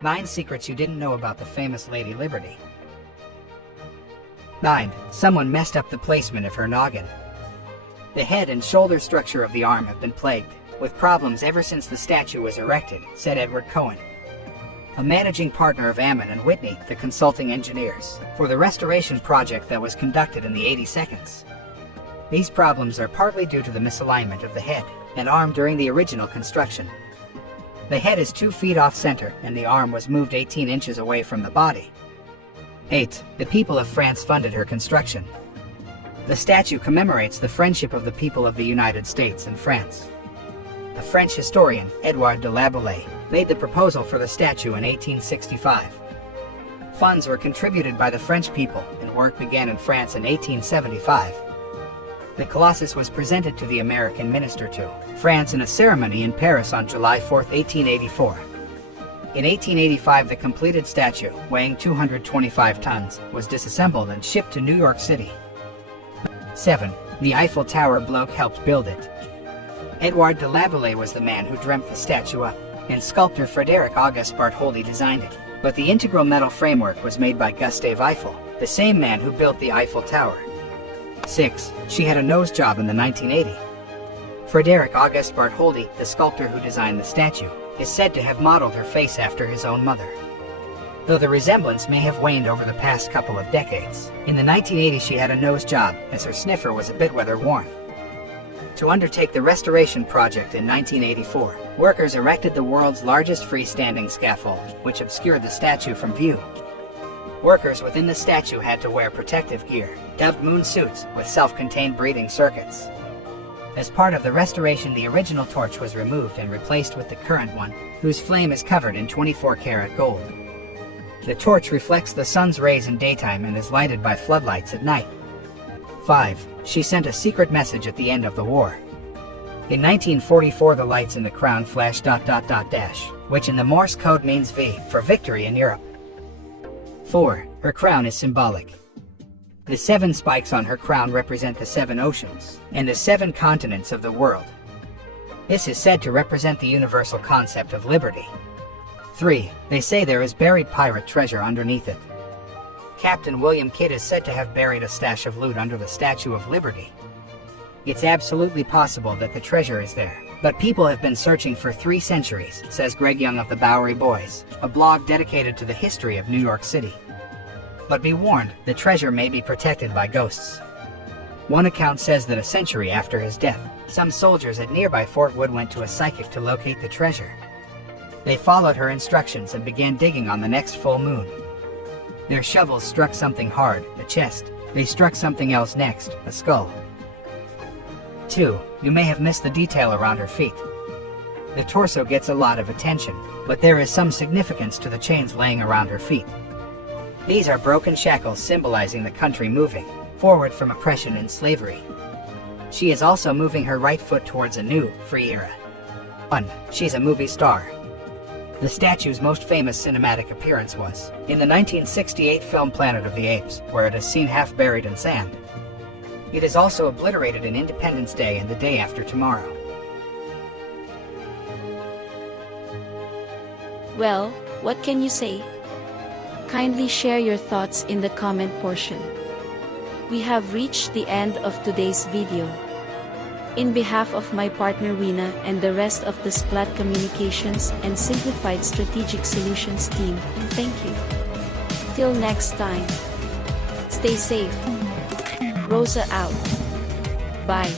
9 secrets you didn't know about the famous Lady Liberty. 9. Someone messed up the placement of her noggin. The head and shoulder structure of the arm have been plagued with problems ever since the statue was erected, said Edward Cohen, a managing partner of Ammon and Whitney, the consulting engineers, for the restoration project that was conducted in the 82nds. These problems are partly due to the misalignment of the head and arm during the original construction. The head is 2 feet off center and the arm was moved 18 inches away from the body. 8. The people of France funded her construction. The statue commemorates the friendship of the people of the United States and France. A French historian, Edouard de Laboulaye, made the proposal for the statue in 1865. Funds were contributed by the French people and work began in France in 1875. The Colossus was presented to the American minister to France in a ceremony in Paris on July 4, 1884. In 1885, the completed statue, weighing 225 tons, was disassembled and shipped to New York City. 7. The Eiffel Tower bloke helped build it. Edouard de Laboulaye was the man who dreamt the statue up, and sculptor Frédéric Auguste Bartholdi designed it, but the integral metal framework was made by Gustave Eiffel, the same man who built the Eiffel Tower. 6. She had a nose job in the 1980. Frédéric Auguste Bartholdi, the sculptor who designed the statue, is said to have modeled her face after his own mother. Though the resemblance may have waned over the past couple of decades, in the 1980s she had a nose job, as her sniffer was a bit weather-worn. To undertake the restoration project in 1984, workers erected the world's largest freestanding scaffold, which obscured the statue from view. Workers within the statue had to wear protective gear, dubbed moon suits, with self-contained breathing circuits. As part of the restoration, the original torch was removed and replaced with the current one, whose flame is covered in 24-karat gold. The torch reflects the sun's rays in daytime and is lighted by floodlights at night. 5. She sent a secret message at the end of the war. In 1944, the lights in the crown flashed ... which in the Morse code means V for victory in Europe. 4. Her crown is symbolic. The 7 spikes on her crown represent the 7 oceans and the 7 continents of the world. This is said to represent the universal concept of liberty. 3. They say there is buried pirate treasure underneath it. Captain William Kidd is said to have buried a stash of loot under the Statue of Liberty. It's absolutely possible that the treasure is there, but people have been searching for 3 centuries, says Greg Young of the Bowery Boys, a blog dedicated to the history of New York City. But be warned, the treasure may be protected by ghosts. One account says that a century after his death, some soldiers at nearby Fort Wood went to a psychic to locate the treasure. They followed her instructions and began digging on the next full moon. Their shovels struck something hard, a chest. They struck something else next, a skull. 2. You may have missed the detail around her feet. The torso gets a lot of attention, but there is some significance to the chains laying around her feet. These are broken shackles symbolizing the country moving forward from oppression and slavery. She is also moving her right foot towards a new, free era. 1. She's a movie star. The statue's most famous cinematic appearance was in the 1968 film Planet of the Apes, where it is seen half buried in sand. It is also obliterated in Independence Day and the day after tomorrow. Well, what can you say? Kindly share your thoughts in the comment portion. We have reached the end of today's video. In behalf of my partner Rina and the rest of the Splat Communications and Simplified Strategic Solutions team, thank you. Till next time. Stay safe. Rosa out. Bye.